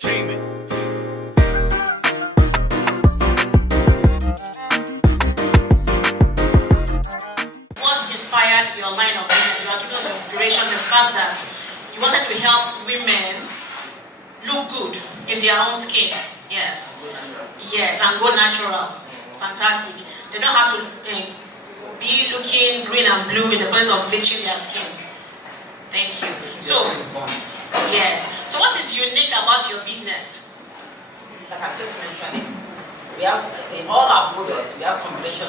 Entertainment. What inspired your line of business? You are giving us your inspiration, the fact that you wanted to help women look good in their own skin. Yes. Yes, and go natural. Fantastic. They don't have to be looking green and blue in the process of bleaching their skin. Thank you. So, yes. So what is unique about your business? Like I just mentioned, we have in all our products we have combination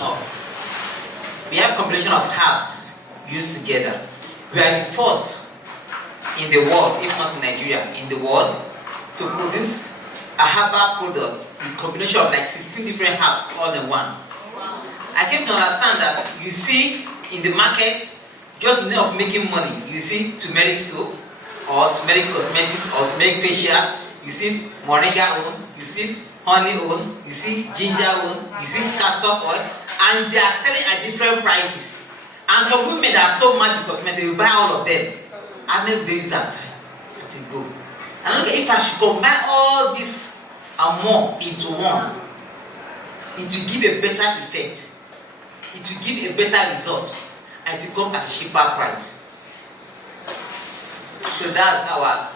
of herbs used together. We are the first in the world, if not in Nigeria, in the world, to produce a herbal product with combination of like 16 different herbs all in one. Wow. I came to understand that you see in the market, just in of making money, you see turmeric soap, or turmeric cosmetics, or turmeric facial, you see moringa oil, you see honey oil, you see ginger oil, you see castor oil, and they are selling at different prices. And some women that are so mad with cosmetics, they will buy all of them. I make they use that time to go. And look, if I should combine all this and more into one, it will give a better effect. It will give a better result, and it will come at a cheaper price. So that's our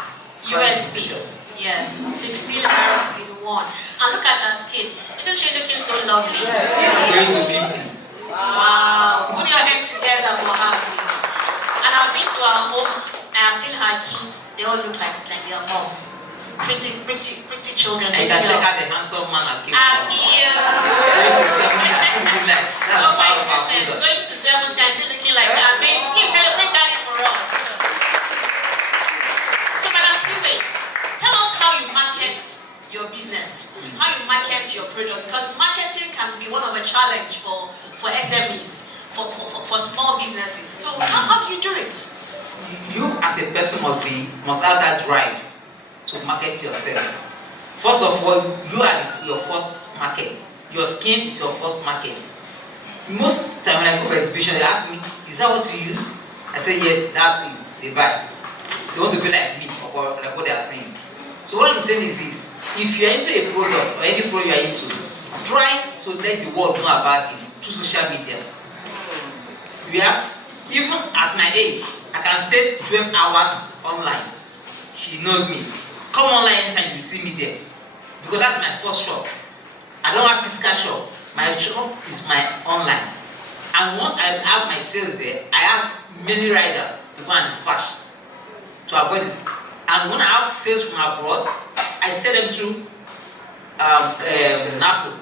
USP. Yes, 16 herbs in one. And look at her skin. Isn't she looking so lovely? Going to 50. Wow. Put your hands together for her, please. And I've been to her home. I have seen her kids. They all look like their mom. Pretty children. And you can check out the handsome man at Cape Oh my goodness. Going to 7 times, still looking like that. Amazing. Please celebrate that for us. So, Madam CYWE, tell us how you market your business, how you market your product, because marketing can be one of a challenge for SMEs, for small businesses. So, how do you do it? You as a person must have that drive to market yourself. First of all, you are your first market. Your skin is your first market. Most time when I go for exhibition, they ask me, "Is that what you use?" I say, "Yes, that's it." They buy. They want to be like me or like what they are saying. So what I'm saying is this: if you are into a product or any product you are into, try to let the world know about it through social media. We have, even at my age, I can stay 12 hours online. She knows me. Come online anytime you see me there. Because that's my first shop. I don't have physical shop. My shop is my online. And once I have my sales there, I have many riders to go and dispatch to avoid it. And when I have sales from abroad, I sell them through NAPO,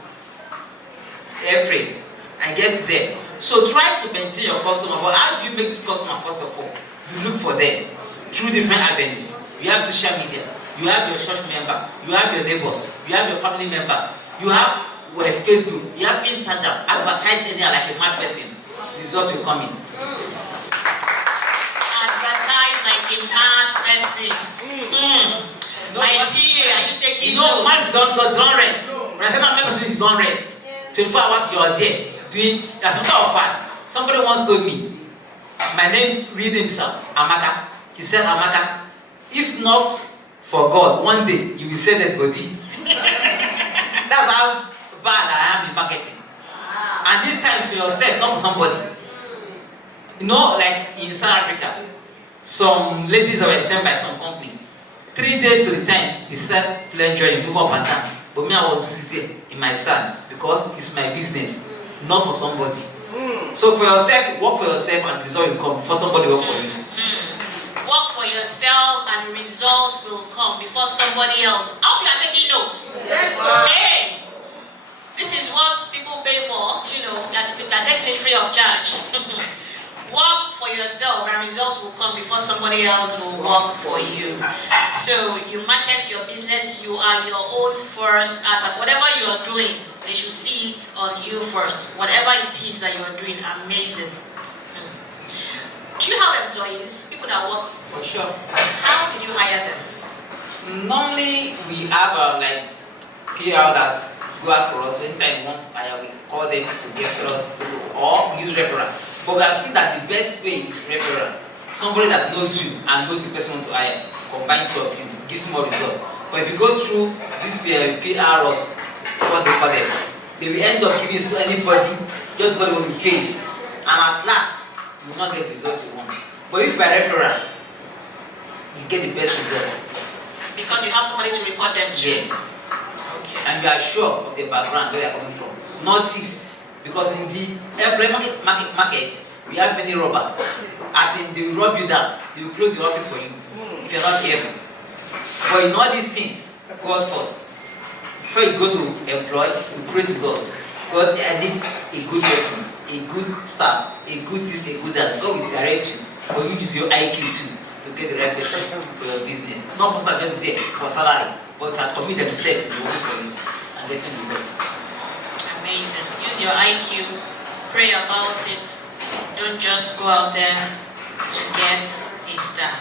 air freight, and get there. So try to maintain your customer. But how do you make this customer first of all? You look for them through different avenues. You have social media, you have your church member, you have your neighbors, you have your family member, you have Facebook, you have Instagram. Advertise in there like a mad person. Result will come in. Advertise like a mad person. No, My dear, are you taking no, notes? don't rest. Right now, members is don't rest. 24 hours you are there doing. As a matter of fact, somebody once told me, my name read himself, Nwamaka. He said, "Nwamaka, if not for God, one day you will sell that body." That's how bad I am in marketing. And this time is for yourself, not for somebody. You know, like in South Africa, some ladies that were sent by some company. 3 days to the time, he said, "Pleasure, move up and down." But me, I was busy there in my son because it's my business, not for somebody. So for yourself, work for yourself, and result will come before somebody work for you. Work for yourself and results will come before somebody else. I hope you are taking notes. Yes, Hey, this is what people pay for, that people are getting it free of charge. Work for yourself and results will come before somebody else will work for you. So you market your business, you are your own first advert. Whatever you are doing, they should see it on you first. Whatever it is that you are doing, amazing. Do you have employees, people that work? For sure. How did you hire them? Normally, we have like PR that go out for us. Anytime we want to hire, we call them to get us or we use referral. But we have seen that the best way is referral. Somebody that knows you and knows the person want to hire, combine two of you, gives more result. But if you go through this PR or what they call them, they will end up giving it to anybody just because they will be paid. And at last, you will not get the result you want. But if by referral, you get the best result. Because you have somebody to report them to. Yes. And you are sure of the background where they are coming from. Not tips. Because in the employee market, we have many robbers. As in, they will rob you down. They will close the office for you if you are not careful. But in all these things, God first. Before you go to employ, you pray to God. God, I need a good person, a good staff, a good this, a good that. God will direct you. But you use your IQ too to get the right person for your business. Not person just there for salary, but can commit themselves to work for you and getting the best. Amazing. Use your IQ, pray about it. Don't just go out there to get a star.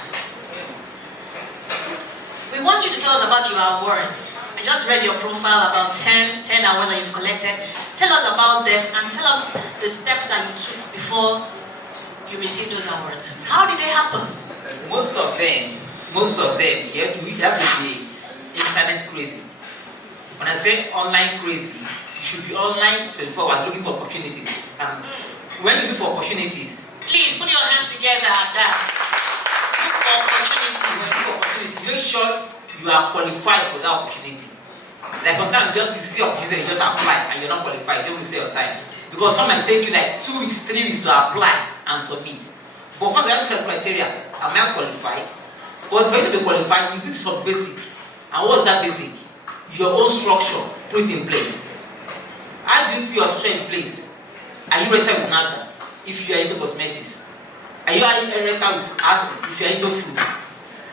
We want you to tell us about your awards. I just read your profile, about 10 awards that you've collected. Tell us about them and tell us the steps that you took before you received those awards. How did they happen? Most of them, you have to be internet crazy. When I say online crazy, you should be online 24 hours looking for opportunities. When you look for opportunities, please put your hands together at that. Look for opportunities. Make sure you are qualified for that opportunity. Like sometimes you see opportunity and you just apply and you're not qualified, don't waste your time. Because some might take you like 2 weeks, 3 weeks to apply and submit. But once you have the criteria, am I qualified? But for you to be qualified, you do some basic. And what's that basic? Your own structure, put it in place. How do you put your structure in place? Are you registered with NAFDAC if you are into cosmetics? Are you registered with acid if you are into foods?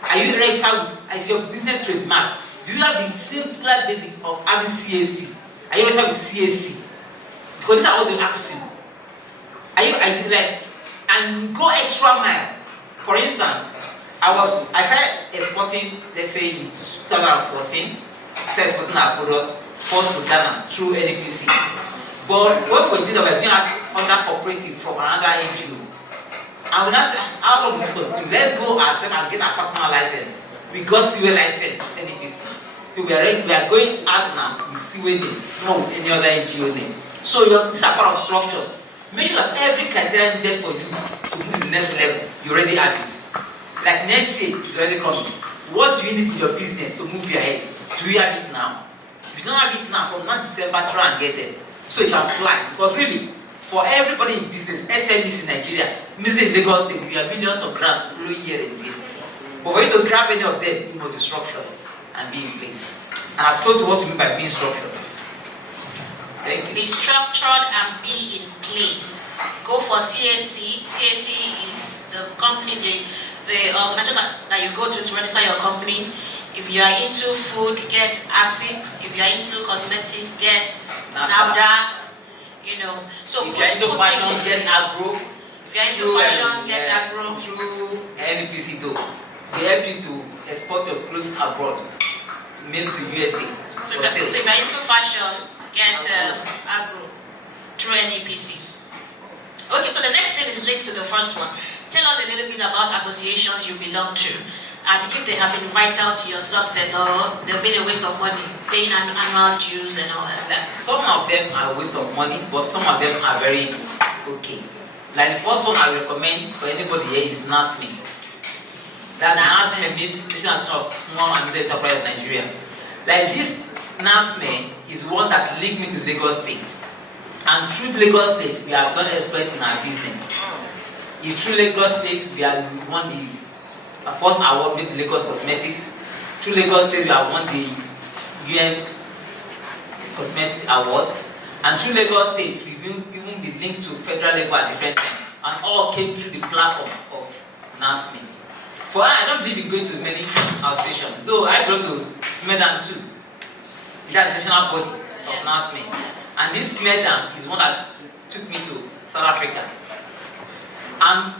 Are you registered with, as your business trademark? Do you have the simpler basic of having CAC? Are you registered with CAC? Because these are what they ask you. Are you like, and go extra mile. For instance, I started exporting, let's say in 2014, started exporting our product first to Ghana through NPC. But what we did, we were doing under cooperative from another NGO. And we now said, how long will this continue? Let's go ourselves and get our personal license. We got CYWE license, NPC. We are going out now with CYWE name, not with any other NGO name. So these are part of structures. Make sure that every criteria needed for you to move to the next level, you already have it. Like next year is already coming. What do you need in your business to move your head? Do you have it now? If you don't have it now, from now December, try and get it. So it can fly. Because really, for everybody in business, SMEs in Nigeria, business in Lagos State, we have millions of grants flowing here and there. But for you to grab any of them, you must be structured and be in place. And I've told you what you mean by being structured. Thank you. Be structured and be in place. Go for CAC. CAC is the company, the organization that you go to register your company. If you are into food, get ASIC. If you are into cosmetics, get NAFDAC. You know. So if you are into fashion, get agro. If you are into fashion, get agro. Through NPC though, they help you to export your clothes abroad, made to USA. So if you are into fashion, get agro through NPC. Okay, so the next thing is linked to the first one. Tell us a little bit about associations you belong to, and if they have been vital to your success or they've been a waste of money, paying annual dues and all that. Some of them are a waste of money, but some of them are very okay. Like the first one I recommend for anybody here is NASME. That NASME means National Association of Small and Middle Enterprises Nigeria. Like this NASME is one that linked me to Lagos State. And through Lagos State, we have done exploits in our business. It's through Lagos State, we have won the first award with Lagos Cosmetics. Through Lagos State, we have won the UN Cosmetics Award. And through Lagos State, we will even be linked to federal level at different times. And all came through the platform of NASME. For I don't believe in going to many associations, though I go to Smedan too. That's the national body of NASME. And this Smedan is one that took me to South Africa. And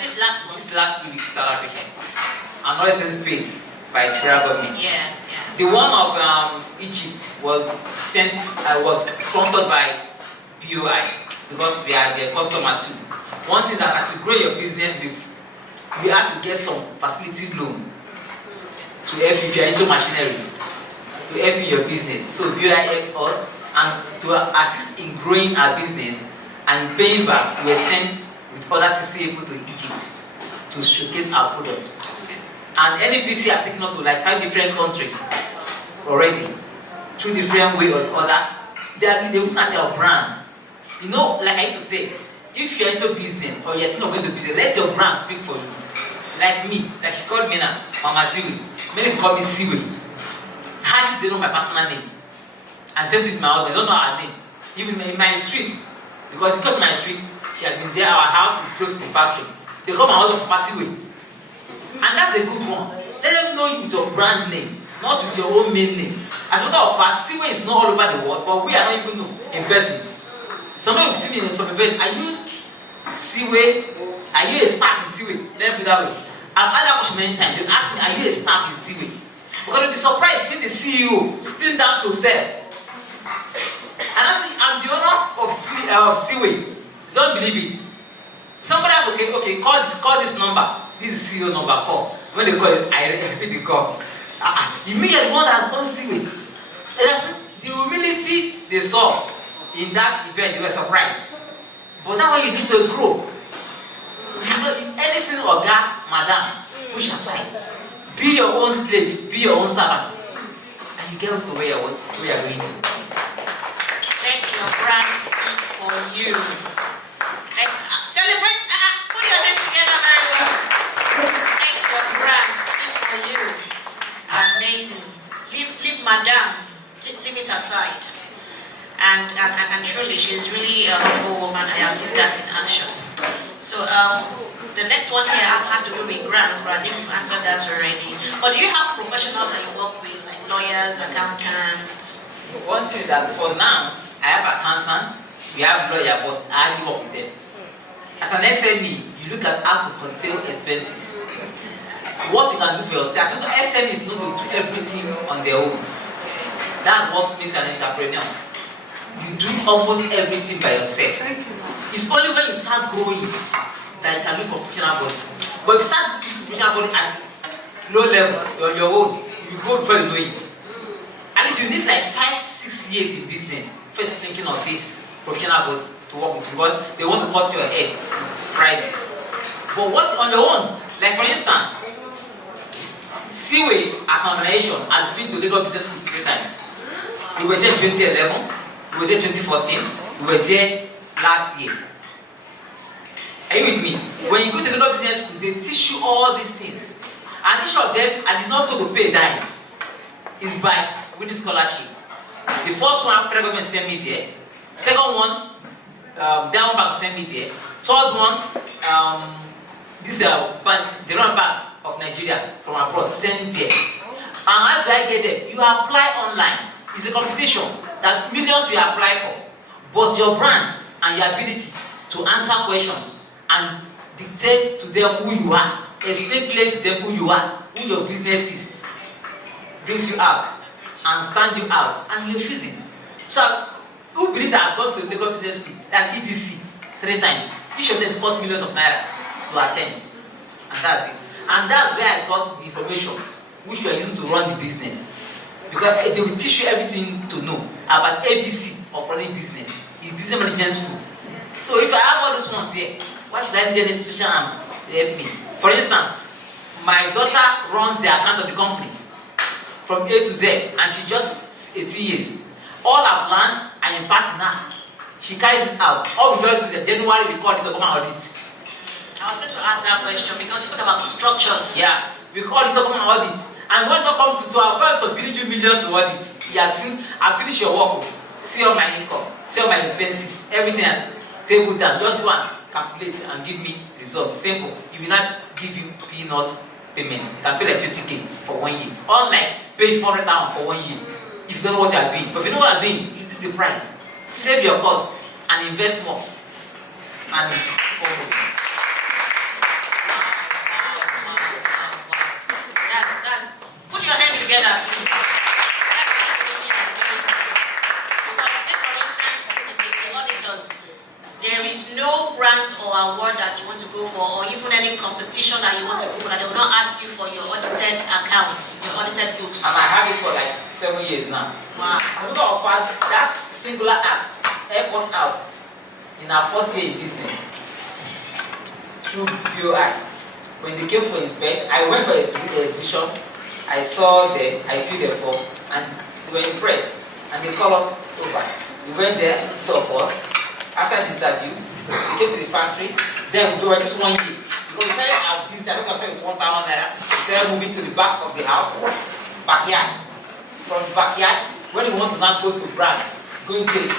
this last 2 weeks South Africa. And all expenses paid by the federal government. Yeah. The one of Egypt was sponsored by BOI because we are their customer too. One thing that as you grow your business, you have to get some facility loan. to help you if you are into machineries, to help in your business. So BOI help us and to assist in growing our business and paying back. We were sent with other 60 people to Egypt to showcase our products. And NPC have taken us to like 5 different countries already, through different way or other. They look at your brand. You know, like I used to say, if you're into business or you're thinking of going to business, let your brand speak for you. Like me, like she called me now, Mama CYWE. Many people call me CYWE. Hardly they know my personal name. And same thing with my husband, they don't know her name. Even in my street, because because my street, she has been there, our house is close to the factory. They call my husband Papa CYWE. And that's a good one. Let them know you with your brand name, not with your own main name. As a matter of fact, CYWE is not all over the world, but we are not even know in person. Somebody will see me in some event, are you CYWE? Are you a staff in CYWE? Let me put it that way. I've had that question many times. They ask me, are you a staff in CYWE? Because they'll be surprised seeing the CEO sitting down to sell. And I'm the owner of CYWE. Don't believe it. Somebody has okay, call this number. This is CEO number, call. When they call it, I repeat the call. You mean you're the one that has done CYWE? The humility they saw in that event, they were surprised. But that's what you need to grow. Anything or God, madam, push aside. Be your own slave, be your own servant. And you get to where you're going to. Let your brand speak for you. Celebrate, put your hands together very well. Let your brand speak for you. Amazing. Leave madam, leave it aside. And truly, she's really a humble woman. I have seen that in action. So the next one here has to do with grants, but I think you've answered that already. But do you have professionals that you work with, like lawyers, accountants? One thing that for now, I have accountant, we have lawyer, but I hardly work with them. As an SME, you look at how to control expenses. What you can do for yourself. So SME is not going to do everything on their own. That's what makes an entrepreneur. You do almost everything by yourself. It's only when you start growing that you can look for professional body. But if you start professional body at low level, on your own, you go before you know it. At least you need like 5-6 years in business first thinking of this professional body to work with, because they want to cut your head prices. But what on your own, like for instance, CYWE as an organization has been to Lagos Business School 3 times. We were there in 2011, we were there in 2014, we were there last year. Are you with me? When you go to the Lagos Business School, they teach you all these things. And each of them, I did not go to pay a dime. It's by winning scholarship. The first one, federal government sent me there. Second one, Diamond Bank sent me there. Third one, this bank, the Royal Bank of Nigeria from abroad sent me there. And how do I get there? You apply online. It's a competition that millions will apply for. But your brand and your ability to answer questions and dictate to them who you are, explain clearly to them who you are, who your business is, brings you out and stands you out, and you're choosing. So, who believes that I've gone to the Lagos Business School, that EDC, 3 times? Each of them cost millions of naira to attend. And that's it. And that's where I got the information which we are using to run the business. Because they will teach you everything to know about ABC of running business. It's business management school. So if I have all those ones here, why should I need any special arms to help me? For instance, my daughter runs the account of the company from A to Z, and she just 18 years. All I've learned, I impart in her. She carries it out. All we just is January we call it a common audit. I was going to ask that question because you talk about structures. Yeah, we call it a common audit. And when it comes to our point of billing you millions to audit, you have seen, I finish your work, see all my income, see all my expenses, everything, table down, just go and calculate and give me results. Simple. It will not give you peanut payment. You can pay like 20K for 1 year. Unlike paying 400,000 for 1 year. If you don't know what you are doing. But if you know what you are doing, you do the price. Save your cost and invest more. And put your hands together, please. That's absolutely amazing. Because take for instance the auditors, there is no grant or award that you want to go for, or even any competition that you want to go for, that they will not ask you for your audited accounts, your audited books? And I have it for like 7 years now. Wow. As a matter of fact, that singular act helped us out in our first year in business through BOI. When they came for inspect, I went for exhibition. I saw them, I filled the form, and they were impressed. And they called us over. We went there, two of us. After the interview, we came to the factory. Then we were just 1 year. Because we started our business, I think after 1,000 naira, we started moving to the back of the house, backyard. From the backyard, when you want to now go to brand, go into the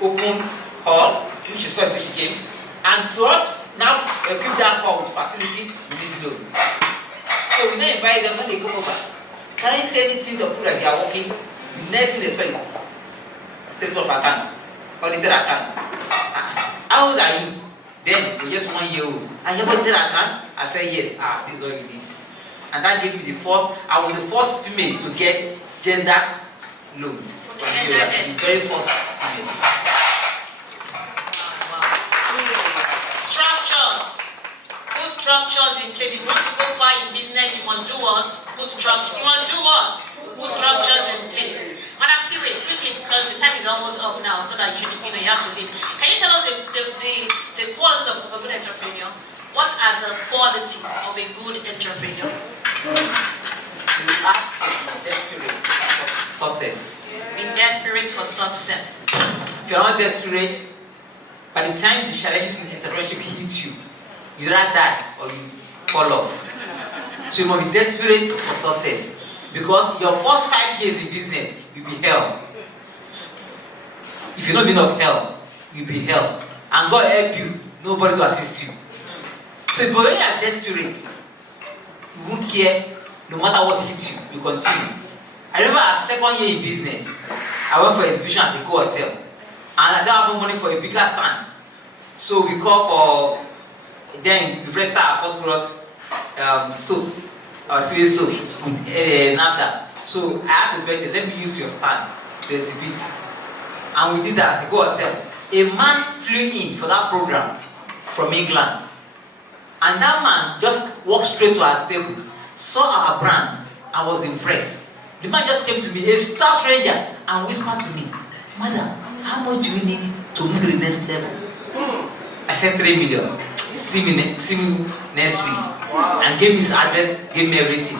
open hall, which is where she came, and throughout, now equip that hall with facility, we need loan. So we now invite them when they come over. Can you say anything to people that they are working? The next thing they say, statement of account, audited account. How old are you? Then we just 1 year old. And you have audited account? I said yes. This is all you need. And that gave me the first. I was the first female to get gender loan. The very first female. Put structures in place. If you want to go far in business, you must do what? Put structure. You must do what? Put structures in place. Madam CYWE, quickly, because the time is almost up now, so that you have to leave. Can you tell us the qualities of a good entrepreneur? What are the qualities of a good entrepreneur? You have to be desperate for success. Be desperate for success. If you're not desperate, by the time the challenges in entrepreneurship hit you, you either die or you fall off. So you must be desperate for success. Because your first 5 years in business, you'll be hell. If you're not being of hell, you'll be hell. And God help you, nobody to assist you. So when you are desperate, you won't care no matter what hits you, you continue. I remember our 2nd year in business, I went for exhibition at the hotel. And I don't have money for a bigger stand. So we called for, then we registered our first product, soap. Serious soap with NAFTA. So I had to beg them, let me use your stand to exhibit. And we did that at the hotel. A man flew in for that program from England. And that man just walked straight to our table, saw our brand, and was impressed. The man just came to me, a star stranger, and whispered to me, "Madam, how much do we need to move to the next level?" I said 3 million. See me next week. Wow. And gave me his address, gave me everything.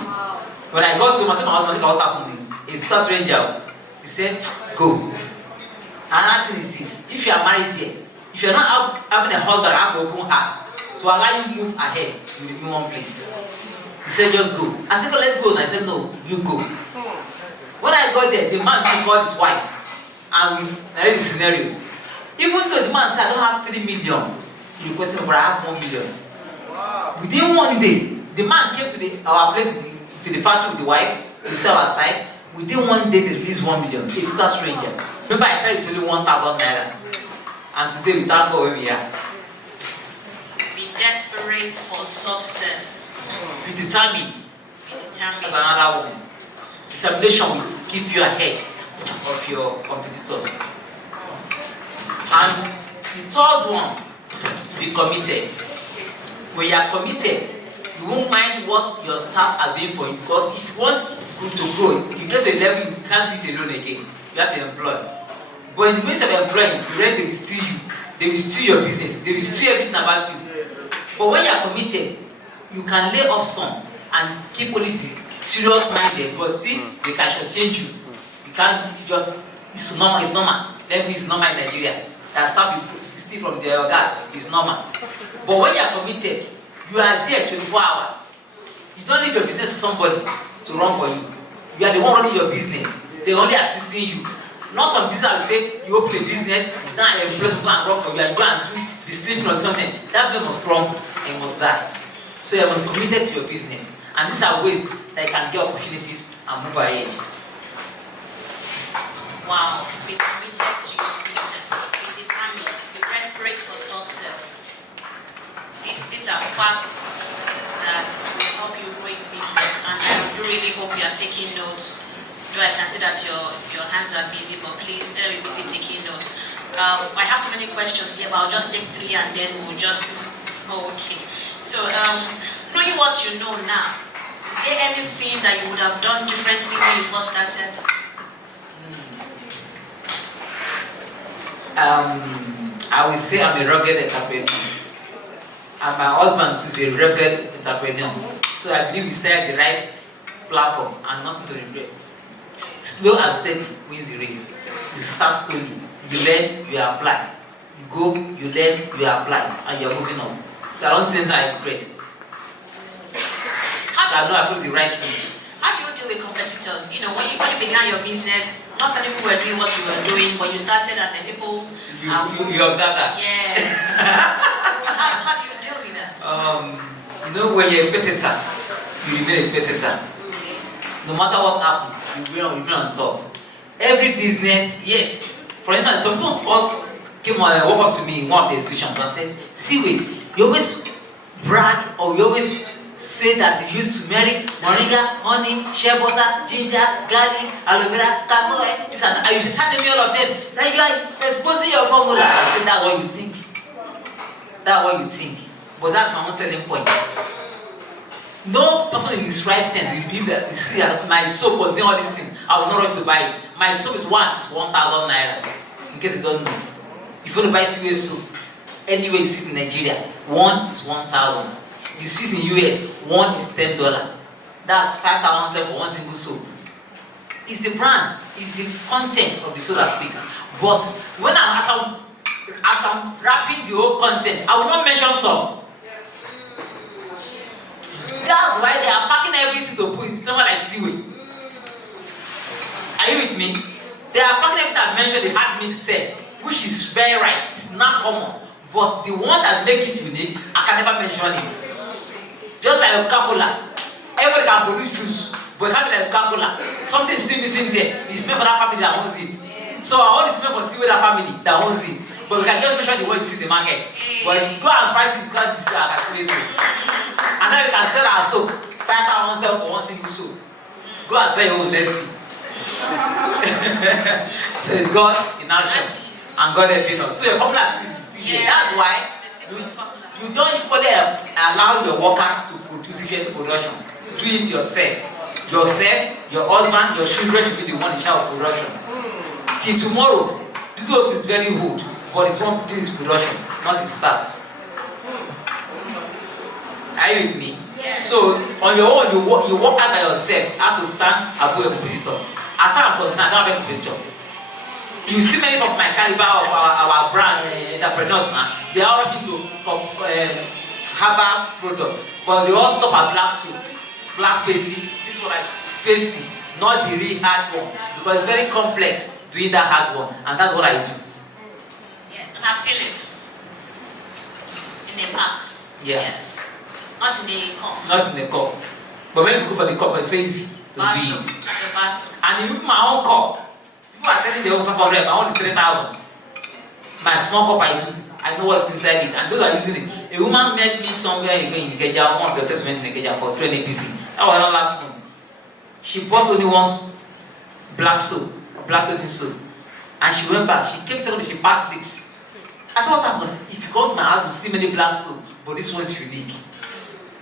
When I got to him, I told my husband what happened. It's a stranger. He said, "Go." Another thing is this: if you are married here, if you're not having a husband, have an open heart to allow you to move ahead, you will be in one place. He said, "Just go." I said, "Let's go." And I said, "No, you go." When I got there, the man called his wife and we narrated the scenario. Even though the man said, "I don't have 3 million," he requested, "But I have 1 million." Wow. Within 1 day, the man came to our place, to the factory with the wife, to sell outside. Within 1 day, they released 1 million. A total stranger. Remember, I paid only 1,000 naira. And today, we thank God where we are. Be desperate for success. Be determined. Be determined. That's another one. Determination will keep you ahead of your competitors. And the third one, be committed. When you are committed, you won't mind what your staff are doing for you, because if you want to grow, you get to a level you can't do it alone again. You have to employ. But in the midst of employing, you ready, they will steal you. They will steal your business. They will steal everything about you. But when you are committed, you can lay off some and keep only the serious minded, but still they can change you. You can't just, it's normal, it's normal. Let me, it's normal in Nigeria. That stuff you steal from their gas is normal. But when you are committed, you are there 24 hours. You don't leave your business to somebody to run for you. You are the one running your business. They are only assisting you. Not some business will say, you open a business, it's not a place to go and run for you, and go and be sleeping on something. That business must run and must die. So you must be committed to your business. And these are ways that you can get opportunities and move ahead. Wow, be committed to your business. Be determined. Be desperate for success. These are facts that will help you grow in business, and I do really hope you are taking notes. Though I can see that your hands are busy, but please be busy taking notes. I have so many questions here, but I'll just take 3 and then we'll just Okay. So, knowing what you know now, is there anything that you would have done differently when you first started? I will say I'm a rugged entrepreneur. And my husband is a rugged entrepreneur. So I believe we started the right platform and nothing to regret. Slow and steady wins the race. You start slowly, you learn, you apply. You go, you learn, you apply, and you're moving on. So I don't think I regret. I know I put the right route. How do you deal with competitors? You know, when you began your business, not many people were doing what you were doing, but you started and then people... You observe that? Yes. How do you deal with that? You know, when you're a pesetter, you remain a pesetter. No matter what happens, you remain on top. Every business, yes. For instance, some people came on and walked up to me in one of the exhibitions and said, CYWE, you always brag or you always say that you use turmeric, moringa, honey, shea butter, ginger, garlic, aloe vera, castor oil, this and that. And you should start naming all of them. Then you are exposing your formula. I said, that's what you think. That's what you think. But that's my own selling point. No person in his right sense will believe that you see that my soap was doing all these things. I will not rush to buy it. My soap is 1,000 naira. In case you don't know. If you want to buy CYWE soap, anywhere you see it in Nigeria, one is 1,000. You see it in US, one is $10. That's 5,000 for one single soap. It's the brand, it's the content of the soap that speaks. But when I'm wrapping the whole content, I will not mention some. That's why they are packing everything to put. It's not like CYWE. Are you with me? They are packing everything I mentioned, they had me said, which is very right. It's not common. But the one that makes it unique, I can never mention it. Just like Coca-Cola. Everybody can produce juice, but it can't be like Coca-Cola. Something is still missing there. It's made for that family that owns it. So I want it to made for CYWE that family that owns it. But we can just mention the one you see in the market. But you go and price it because you see our calculation. And then we can sell our soap. 5,000 sell for one single soap. Go and sell your own, let's see. So it's God in action. And God helping us. So your formula is still there. That's why you don't equally allow your workers to produce effective production. Do it yourself. Yourself, your husband, your children should be the one in charge of production. Till tomorrow, do those is very good, but it's one do this production, not the staffs. Are you with me? Yes. So on your own, you work out by yourself. You have to stand above your competitors. As far as I'm concerned, I don't have any competition. You see many of my caliber of our brand entrepreneurs now, they are rushing to herbal product, but they all stop at black soup, black pasty. This one like pasty, not the real hard one, because it's very complex doing that hard one, and that's what I do. Yes, and I've seen it in a pack. Yeah. Yes. Not in a cup. Not in a cup. But when you go for the cup, it's very easy to do it. And even my own cup, people are selling their own 500, my own is 3,000. My small cup I do. I know what's inside it, and those are using it. A woman met me somewhere in Ikeja, one of the placements in Ikeja for 20 pieces. That was her last month. She bought only one black soap, black toning soap, and she went back. She came second, she packed 6. I said, what happened? If you come to my house, you see many black soap, but this one is unique.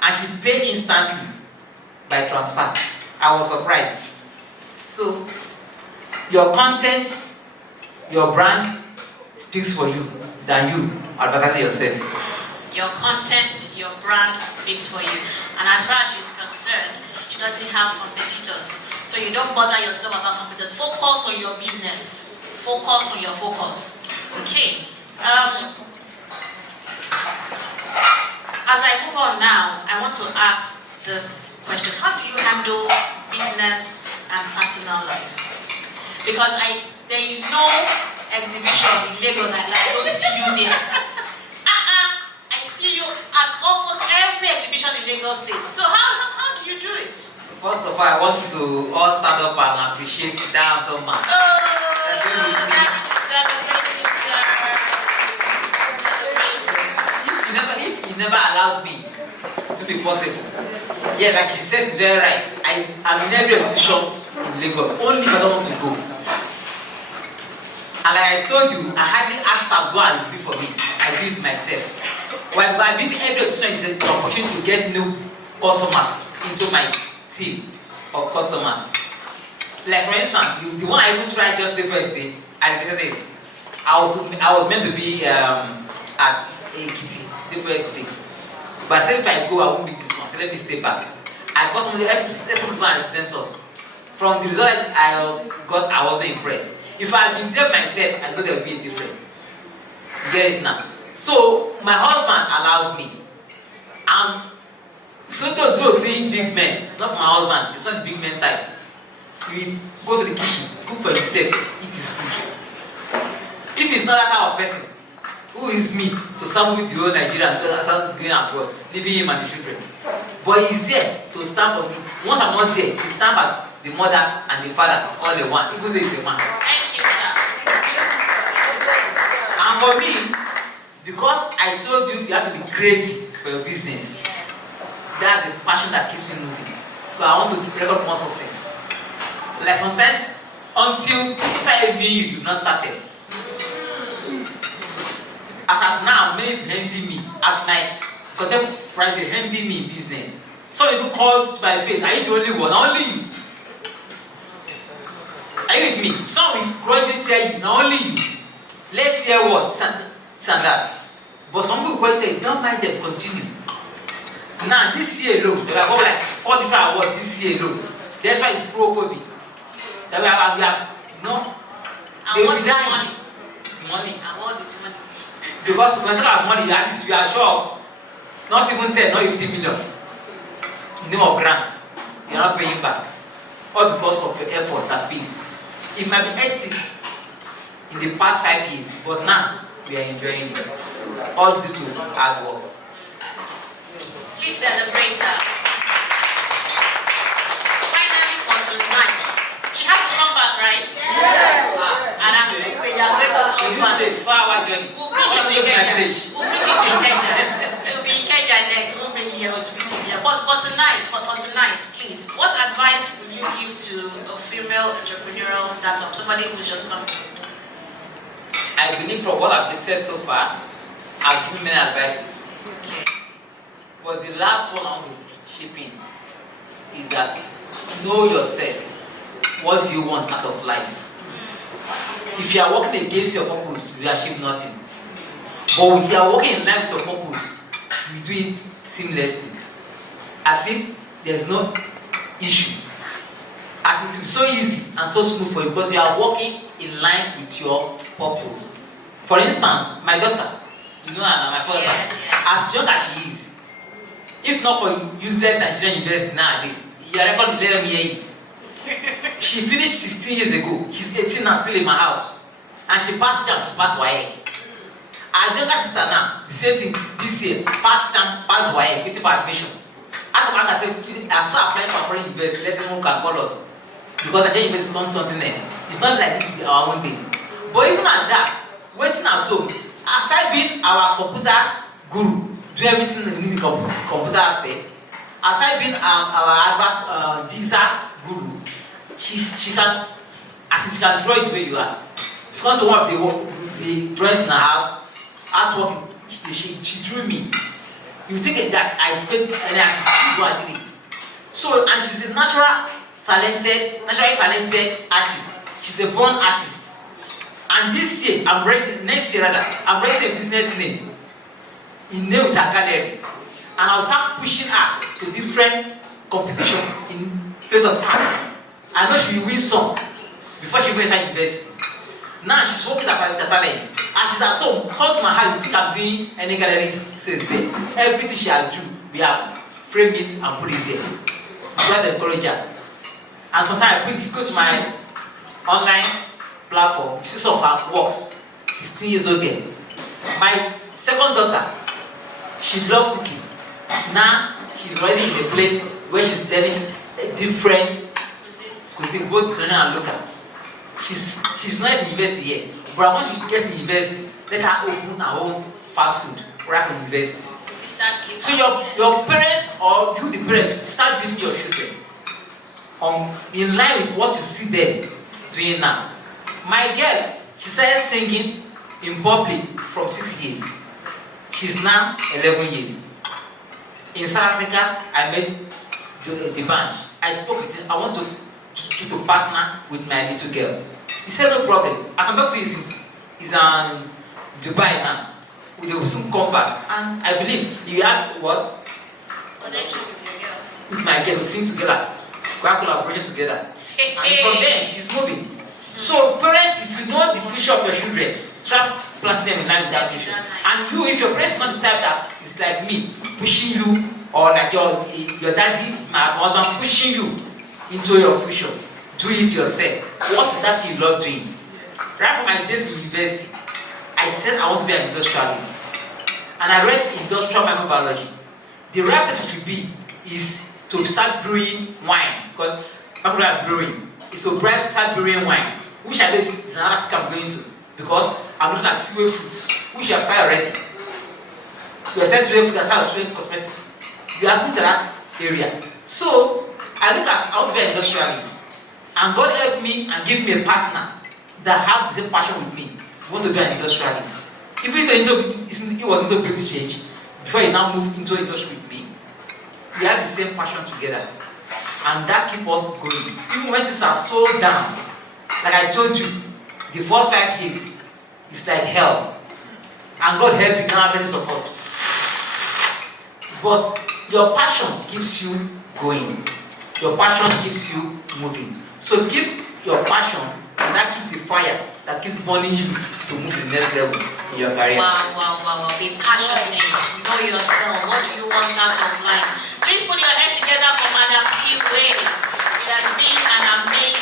And she paid instantly by transfer. I was surprised. So, your content, your brand speaks for you than you advertising yourself. Your content, your brand speaks for you. And as far as she's concerned, she doesn't have competitors. So you don't bother yourself about competitors. Focus on your business. Focus on your focus. Okay. As I move on now, I want to ask this question. How do you handle business and personal life? Because there is no exhibition in Lagos that I don't see you there. I see you at almost every exhibition in Lagos State. So how do you do it? First of all, I want you to all stand up and appreciate that so much. If you never allowed me to be possible. Yeah, like she says, it's very right. I'm in every exhibition in Lagos, only if I don't want to go. And like I told you, I hardly ask her to go and do it for me. I do it myself. Why? Because I believe every opportunity is an opportunity to get new customers into my team of customers. Like for instance, the one I even tried just the first day, I regretted it. I was meant to be at Ekiti the first day, but I said if I go, I won't be this one. So let me stay back. I got somebody else to go and represent us. From the result I got, I wasn't impressed. If I had been there myself, I know there would be a difference. You get it now? So my husband allows me, and so those being big men, not my husband. It's not the big men type. We go to the kitchen, cook for himself, eat his food. If it's not that kind of person, who is me to stand with the whole Nigeria and start going abroad, leaving him and the children? But he's there to stand for me. Once I'm not there, he stands as the mother and the father, all the one, even though he's the man. Thank you, sir. And for me, because I told you have to be crazy for your business, that's the passion that keeps me moving. So I want to record more success. Like sometimes, until if I knew you've not started. As at now, many people envy me as my contemporary, they envy me in business. Some people call to my face, are you the only one? Only you. Are you with me? Some will grudgingly tell you, not only you. Let's hear what? This and that. But some people will tell you, don't mind them, continue. Now, this year alone, they have like 4 different awards this year alone. That's why it's pro-COVID. That we have no. They will be dying. Money. Award is money. Because when you have money, at least we are sure of not even 10, not 50 million. No grant. You are not paying back. All because of your effort that pays. It might be hectic in the past 5 years, but now we are enjoying it. All this to hard work. Please celebrate that. Finally, for tonight, she has to come back, right? Yes. And I'm saying we are going to keep on. We'll bring it to Kenya. We'll bring it to Kenya. It will be in Kenya next. We'll bring you here to meet you here. But for tonight, please, what advice will you give to a female entrepreneurial startup? Somebody who's just coming. I believe from what I've said so far, I've given many advices. But the last one I want to chip in is that know yourself. What do you want out of life? If you are working against your purpose, you achieve nothing. But if you are working in line with your purpose, you do it seamlessly. As if there's no issue. As it will be so easy and so smooth for you because you are working in line with your purpose. For instance, my daughter, you know Anna, my daughter, yes. as young as she is, if not for useless Nigerian university nowadays, your record let me hear it. She finished 16 years ago. She's 18 and still in my house. And she passed JAM, she passed CYWE. As younger sister now, the same thing this year, passed JAM, passed CYWE, waiting for admission. After I said, I'm so applying for foreign university, let's see who can call us. Because Nigerian university is not something else. It's not like this is our own thing. But even at that, waiting at home, aside being our computer guru, do everything in the computer aspect, aside being our digital guru, she can draw it the way you are. Because one of the drawings in her house, artwork, she drew me. You think that I paid and I did it. So, and she's a naturally talented artist. She's a born artist. And this year, next year I'm raising a business name in name with her gallery. And I'll start pushing her to different competition in place of art. I know she will win some before she went to university. Now she's working at the talent. And she's at home. Come to my house, you think I'm doing any gallery sales there. Everything she has do, we have framed it and put it there. I try to encourage her. And sometimes I go to my online platform, see some of her works. 16 years old girl. My second daughter, she loves cooking. Now she's already in a place where she's learning different cuisine, both traditional and local. She's not in university yet, but I want you to get to university. Let her open her own fast food right from university. So your parents or you the parents start building your children in line with what you see them doing now. My girl, she started singing in public from 6 years. She's now 11 years. In South Africa, I met the bunch. I spoke with him. I want to partner with my little girl. He said, no problem. I can talk to him. He's in Dubai now. They will soon come back. And I believe you have what? Connection with your girl. With my girl, we sing together. We have collaboration together. And from there, he's moving. So parents, if you know the future of your children, try planting them in line with that vision. And you, if your parents not the type that is like me, pushing you, or like your daddy, my mother pushing you into your future, do it yourself. What is that you love doing? Right from my days in university, I said I want to be an industrialist. And I read industrial microbiology. The right place I should be is to start brewing wine, because people are brewing. It's to start brewing wine, which I know is another thing I'm going to, because I'm looking at CYWE foods, which you have tried already. You are CYWE foods that have CYWE cosmetics. You are looking at that area. So I look at how to be an industrialist, and God helped me and give me a partner that have the same passion with me. He want to be an industrialist. If he was into British change before he now moved into industry with me, we have the same passion together, and that keeps us going. Even when things are so down, like I told you, the first 5 years is like hell, and God help you don't have any support. But your passion keeps you going. Your passion keeps you moving. So keep your passion, and that keeps the fire that keeps burning you to move to the next level in your career. Wow. Be passionate. Know yourself. What do you want out of life? Please put your hands together for Madam CYWE. It has been an amazing